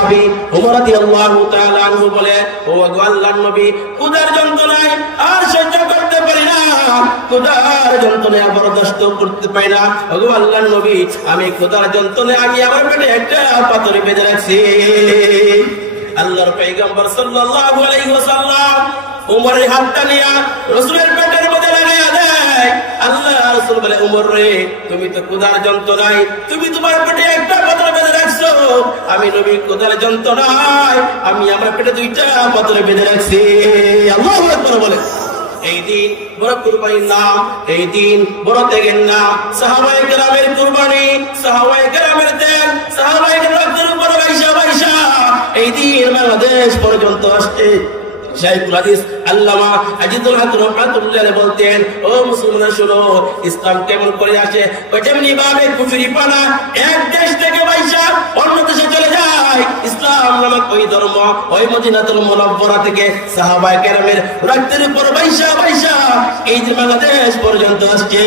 সাহাবী ওমর রাদিয়াল্লাহু তাআলা আনহু বলে, ও আল্লাহর নবী, ক্ষুধার যন্ত্রণায় আর সহ্য করতে পারি না, ক্ষুধার যন্ত্রণায় বরদাস্ত করতে পারি না। ও আল্লাহর নবী, আমি ক্ষুধার যন্ত্রণায় আমি আমার পেটে একটা পাথর বেঁধে রাখছি। আল্লাহর পয়গম্বর সাল্লাল্লাহু আলাইহি ওয়াসাল্লাম উমরের হাতটা নিয়ে রাসূলের পেটের মধ্যে লাগাইয়া দেয়। আল্লাহ রাসূল বলে, উমর রে, তুমি তো ক্ষুধার যন্ত্রণায় তুমি তোমার পেটে একটা পাথর বেঁধে রাখছো, আমি নবী ক্ষুধার যন্ত্রণায় আমি আমার পেটে দুইটা পাথর বেঁধে রাখছি। আল্লাহু আকবার বলে। এই দিন বড় কুরবানির নাম, এই দিন বড় ত্যাগের নাম। সাহাবায়ে কেরামের কুরবানি, সাহাবায়ে কেরামের ত্যাগ, সাহাবায়ে কেরামের উপর বাইশা এই দিন বাংলাদেশ পর্যন্ত আসছে। শাইখুল হাদিস আল্লামা আজিদুল হক রাহমাতুল্লাহ আলাইহি বলতেন, ও মুসলমানরা শোনো, ইসলাম কেমন করে আসে, যেমনি ভাবে কুফরি পানা এক দেশ থেকে বাইশা অন্য দেশে চলে যায়, ইসলাম নামক ওই ধর্ম ওই মদিনাতুল মুনাওয়ারা থেকে সাহাবায়ে কেরামের রক্তের উপর বাইশা এই দিন বাংলাদেশ পর্যন্ত আসছে।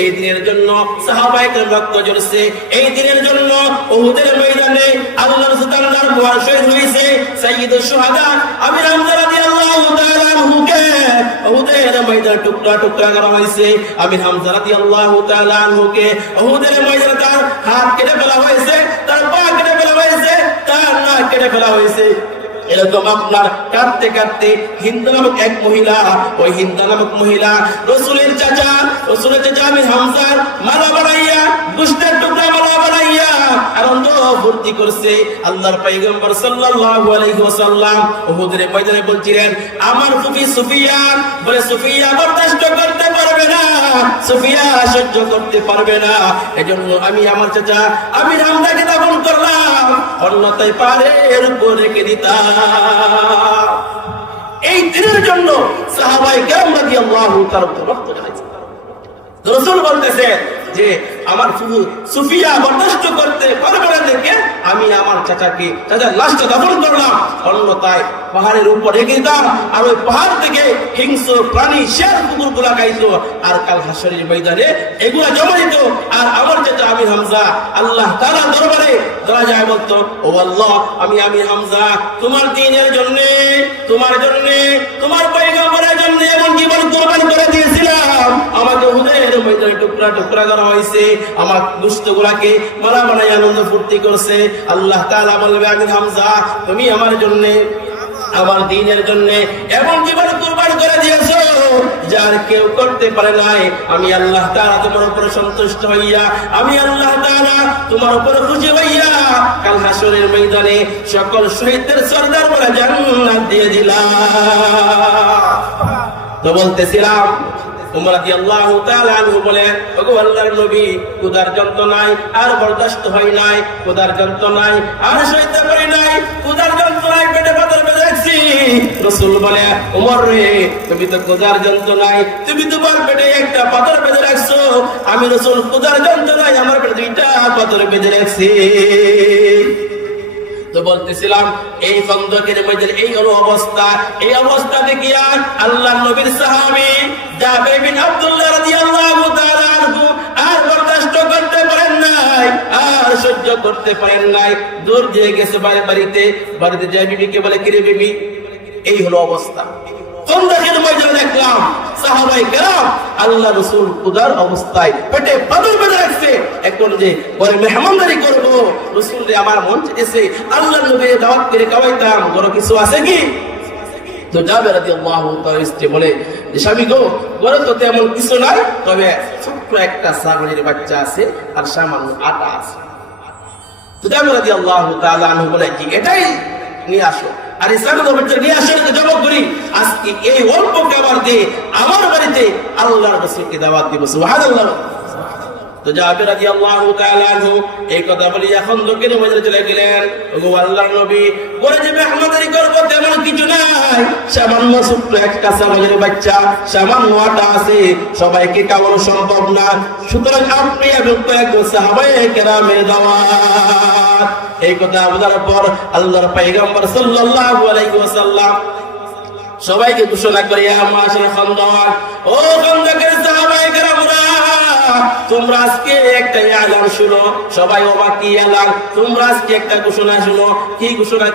এই দিনের জন্য সাহাবায়ে কেরাম রক্ত ঝরছে, এই দিনের জন্য উহুদের ময়দানে আল্লাহর সুবহানাহু ওয়া তাআলা শহীদ হয়েছে সাইয়্যিদুশ শুহাদা আমির হামজা রাদিয়াল্লাহু তাআলা আনহুকে উহুদের ময়দানে টুকরা টুকরা করা হয়েছে। আমির হামজা রাদিয়াল্লাহু তাআলা আনহুকে উহুদের ময়দানে তার হাত কেটে ফেলা হয়েছে, তার পা কেটে ফেলা হয়েছে, তার নাক কেটে ফেলা হয়েছে। এরকম আপনার কাঁদতে কাঁদতে হিন্দা নামক এক মহিলা, ওই হিন্দা নামক মহিলা রাসূলের চাচা আমির হামজার মালা বানাইয়া, গোশতের টুকরা মালা বানাইয়া আনন্দ ফুর্তি করছে। আল্লাহর পয়গম্বর সাল্লাল্লাহু আলাইহি ওয়াসাল্লাম উহুদের ময়দানে বলছিলেন, আমার ফুফি সুফিয়া বলে, সুফিয়া বরদাস্ত করতে পারবে না, সুফিয়া সহ্য করতে পারবে না, এজন্য আমি আমার চাচা আমির হামজাকে দাফন করলাম, অন্যথায় পাহাড়ের উপর রেখে দিতাম। এই দিনের জন্য সাহাবায়ে কেরাম রাদিয়াল্লাহু তাআলা রক্ত ঢালছে। রাসূল বলতেছে যে আমার ফুফু সুফিয়া বরদাস্ত করতে পারবে না দেখে আমি আমার চাচার লাশটা দাফন করলাম, অন্যথায় পাহাড়ের উপর রেখে দিতাম, আর ওই পাহাড় থেকে হিংস্র প্রাণী শের কুকুরগুলা খাইতো, আর কাল হাশরের ময়দানে এগুলা জমা দিত, আর আমার চাচা আমির হামজা আল্লাহ তাআলা দরবারে ধরা যায়, বলতো, ও আল্লাহ, আমি আমির হামজা তোমার দ্বীনের জন্য, তোমার জন্য, তোমার পয়গম্বরের জন্য এমন জীবন কুরবান করে দিয়েছিলাম, আমাকে উহুদের ময়দানে টুকরা টুকরা করা হয়েছে, আমার দুষ্টগুলাকে মালা বানাই আনন্দ ফুর্তি করছে। আল্লাহ তাআলা বলবে, আমির হামজা তুমি আমার জন্য, আমার দ্বীনের জন্য এমন জীবন কুরবান করে দিয়েছো যার কেউ করতে পারে নাই। আমি আল্লাহ তাআলা তোমার উপর সন্তুষ্ট হইয়া, আমি আল্লাহ তাআলা তোমার উপর খুশি হইয়া কাল হাশরের ময়দানে সকল শহীদদের সরদার বলে জান্নাত দিয়ে দিলাম। তো বলতেছিলাম, উমর রাদিয়াল্লাহু তাআলা আনহু বলেন, ওগো আল্লাহর নবী, ক্ষুধার যন্ত্রণায় আর বরদাস্ত হয় নাই, ক্ষুধার যন্ত্রণায় আর সইতে পারি নাই, ক্ষুধার যন্ত্রণায় পেটে পাথর বেঁধে রাখছি। রাসূল বলে, উমর রে, তুমি তো ক্ষুধার যন্ত্রণায় তুমি তোমার পেটে একটা পাথর বেঁধে রাখছো, আমি রাসূল ক্ষুধার যন্ত্রণায় আমার পেটে দুইটা পাথর বেঁধে রাখছি। তো বলতেছিলাম, এই খন্দকের মধ্যে এই হলো অবস্থা। এই অবস্থা দেখিয়া আল্লাহর নবীর সাহাবী জাবের বিন আব্দুল্লাহ রাদিয়াল্লাহু তাআলা আনহু আর বরদাস্ত করতে পারেন নাই, আর সহ্য করতে পারেন নাই, দূর দিয়ে গেছে বাড়িতে যায় বিবিকে বলে, কিরে বিবি, এই হলো অবস্থা। খন্দকের ময়দানে দেখলাম সাহাবায়ে কেরাম আল্লাহ রাসূল ক্ষুধার অবস্থায় পেটে পাথর বেঁধে রাখছে, এখন যে পরে মেহমানদারি করবো, রাসূল রে আমার মন চেয়েছে আল্লাহর নবীর দাওয়াত করে খাওয়াইতাম, বড় কিছু আছে কি? তো জাবের রাদিয়াল্লাহু তাআলা স্ত্রী বলে, যে স্বামী গো, বড় তো তেমন কিছু নাই, তবে ছোট্ট একটা ছাগলের বাচ্চা আছে আর সামান্য আটা আছে। তো জাবের রাদিয়াল্লাহু তাআলা আনহু বলে, কি এটাই নিয়ে আসো, আর ইসলামের বাচ্চা নিয়ে আসে জবাব করি, আজকে এই অল্প খাবার দিয়ে আমার বাড়িতে আল্লাহর রাসূলকে দাওয়াত দিব। সুবহানাল্লাহ। তো জাবের রাদিয়াল্লাহু তাআলা আনহু এই কথা বলে এখন লোকের মধ্যে চলে গেলেন, ওগো আল্লাহর নবী, বলে যে মেহমানদারি করব তেমন কিছু নাই, সামান্য ছোট্ট একটা ছাগলের বাচ্চা, সামান্য আটা আছে, সবাইকে খাওয়ানো সম্ভব না, সুতরাং আপনি এবং কয়েকজন সাহাবায়ে কেরামের দাওয়াত। এই কথা বলার পর আল্লাহর পয়গম্বর সাল্লাল্লাহু আলাইহি ওয়াসাল্লাম সবাইকে ঘোষণা করে, ইয়া মাশারা খন্দক, ও খন্দকের সাহাবায়ে কেরামরা, তোমরা আজকে একটা এলান শুনো, সবাই অবাক, কি এলান? তোমরা আজকে একটা ঘোষণা শুনো। কি ঘোষণা?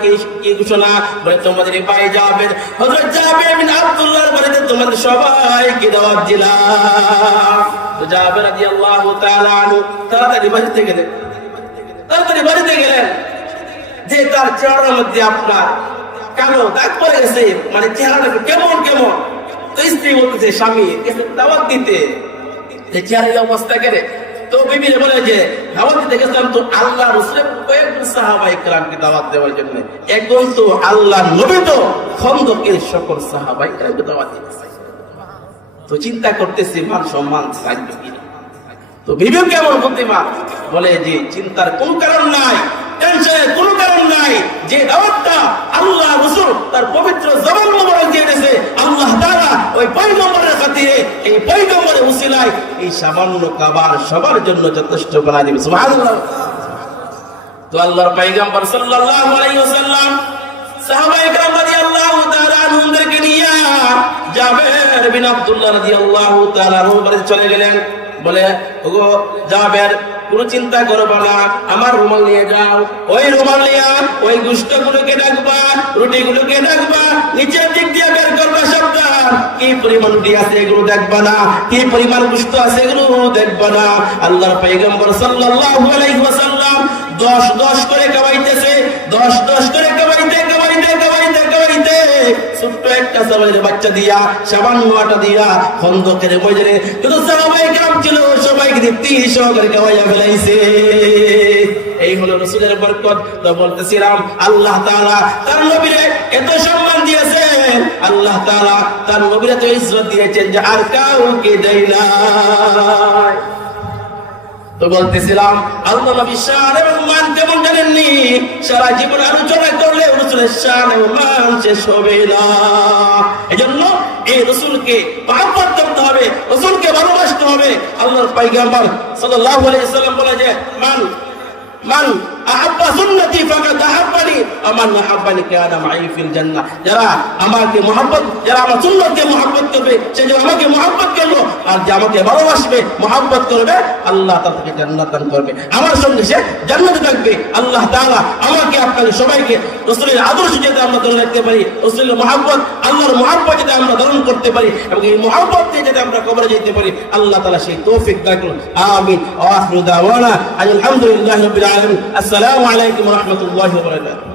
কি ঘোষণা? বলে তোমাদের ভাই জাবের, হযরত জাবের বিন আব্দুল্লাহর বাড়িতে তোমাদের সবাইকে দাওয়াত দিলাম। তো জাবের রাদিয়াল্লাহু তাআলা আনহু তাড়াতাড়ি বাড়িতে গেলেন, যে তার চেহারার মধ্যে আপনার কালো দাগ পড়ে গেছে, মানে চেহারাটা কেমন কেমন। তো স্ত্রী বলতেছে স্বামী দাওয়াত দিতে, চেহারার অবস্থা কেড়ে। তো বিবিরে বলে যে দাওয়াত দিতে গেছিলাম তো আল্লাহ রাসূলের কয়েকজন সাহাবায়ে কেরামকে দাওয়াত দেওয়ার জন্য, একজন তো আল্লাহর নবী, তো খন্দকের সকল সাহাবায়ে কেরামকে দাওয়াত দিয়েছে। তো চিন্তা করতেছি মান সম্মান থাকবে কিনা। তো বিবি কেমন বুদ্ধিমান, বলে যে চিন্তার কোন কারণ নাই, টেনশনের কোন কারণ নাই, যে দাওয়াতটা আল্লাহ রাসূল তার পবিত্র জবান মোবারক দিয়ে দিয়েছে, আল্লাহ তাআলা ওই পয়গম্বরের খাতিরে, এই পয়গম্বরের উসিলায় এই সামান্য খাবার সবার জন্য যথেষ্ট বানায় দিবে। সুবহানাল্লাহ। তো আল্লাহর পয়গম্বর সাল্লাল্লাহু আলাইহি ওয়াসাল্লাম সাহাবায়ে কেরাম রাদিয়াল্লাহু তাআলা আনহুদেরকে নিয়ে জাবের বিন আব্দুল্লাহ রাদিয়াল্লাহু তাআলা আনহুর বাড়িতে চলে গেলেন। বলে ওগো জাবের, কোনো চিন্তা করবা না, আমার রুমাল নিয়ে যাও, ওই রুমাল নিয়ে ওই গোশতগুলোকে ডাকবা, রুটিগুলোকে ডাকবা, নিচের দিক দিয়ে বের করবা সবটা, কি পরিমাণ রুটি আছে এগুলো দেখবা না, কি পরিমাণ গোশত আছে এগুলো দেখবা না। আল্লাহর পয়গম্বর সাল্লাল্লাহু আলাইহি ওয়াসাল্লাম 10 করে খাওয়াইতেছে, 10 করে খাওয়াইতে ছোট্ট একটা সাহাবায়ের বাচ্চা দিয়া, সামান্য আটা দিয়া খন্দকের ময়দানে যত সাহাবায়ে কেরাম ছিল সবাইকে তৃপ্তি সহকারে খাওয়াইয়া ফেলাইছে। এই হলো রাসূলের বরকত। তো বলতেছিলাম আল্লাহ তাআলা তার নবীরে এত সম্মান দিয়েছেন, আল্লাহ তাআলা তার নবীরে এত ইজ্জত দিয়েছেন যে আর কাউকে দেয় না। তো বলতেছিলাম আল্লাহ নবীর শান এবং মান কেমন জানেননি? সারা জীবন আলোচনা করলে রাসূলের শান এবং মান শেষ হবে না। এজন্য এই রাসূলকে মহব্বত করতে হবে, রাসূলকে ভালোবাসতে হবে। আল্লাহর পয়গম্বর সাল্লাল্লাহু আলাইহি ওয়াসাল্লাম বলে যে মান আহাব্বা সুন্নতি ফাকাদ আহাব্বানি ওয়া মান আহাব্বানি কানা মাই ফিল জান্নাহ। যারা আমাকে মহব্বত, যারা আমার সুন্নতকে মহব্বত করবে, সে যে আমাকে মহব্বত করলো, আর যে আমাকে ভালোবাসবে, মহব্বত করবে, আল্লাহ তাআলা তাকে জান্নাত দান করবে, আমার সঙ্গে সে জান্নাতে থাকবে। আল্লাহ তাআলা আমাকে আপনাদের সবাইকে রাসূলের আদর্শ যাতে আমরা ধরে রাখতে পারি, রাসূলের মহব্বত, আল্লাহর মহব্বত যাতে আমরা ধারণ করতে পারি, এবং এই মহব্বত দিয়ে যাতে আমরা কবরে যেতে পারি, আল্লাহ তাআলা সেই তৌফিক দান করুন। আমিন। ওয়া আখিরু দাওয়ানা আলহামদুলিল্লাহি রাব্বিল আলামিন। আসসালামু আলাইকুম ওয়া রাহমাতুল্লাহি ওয়া বারাকাতুহু।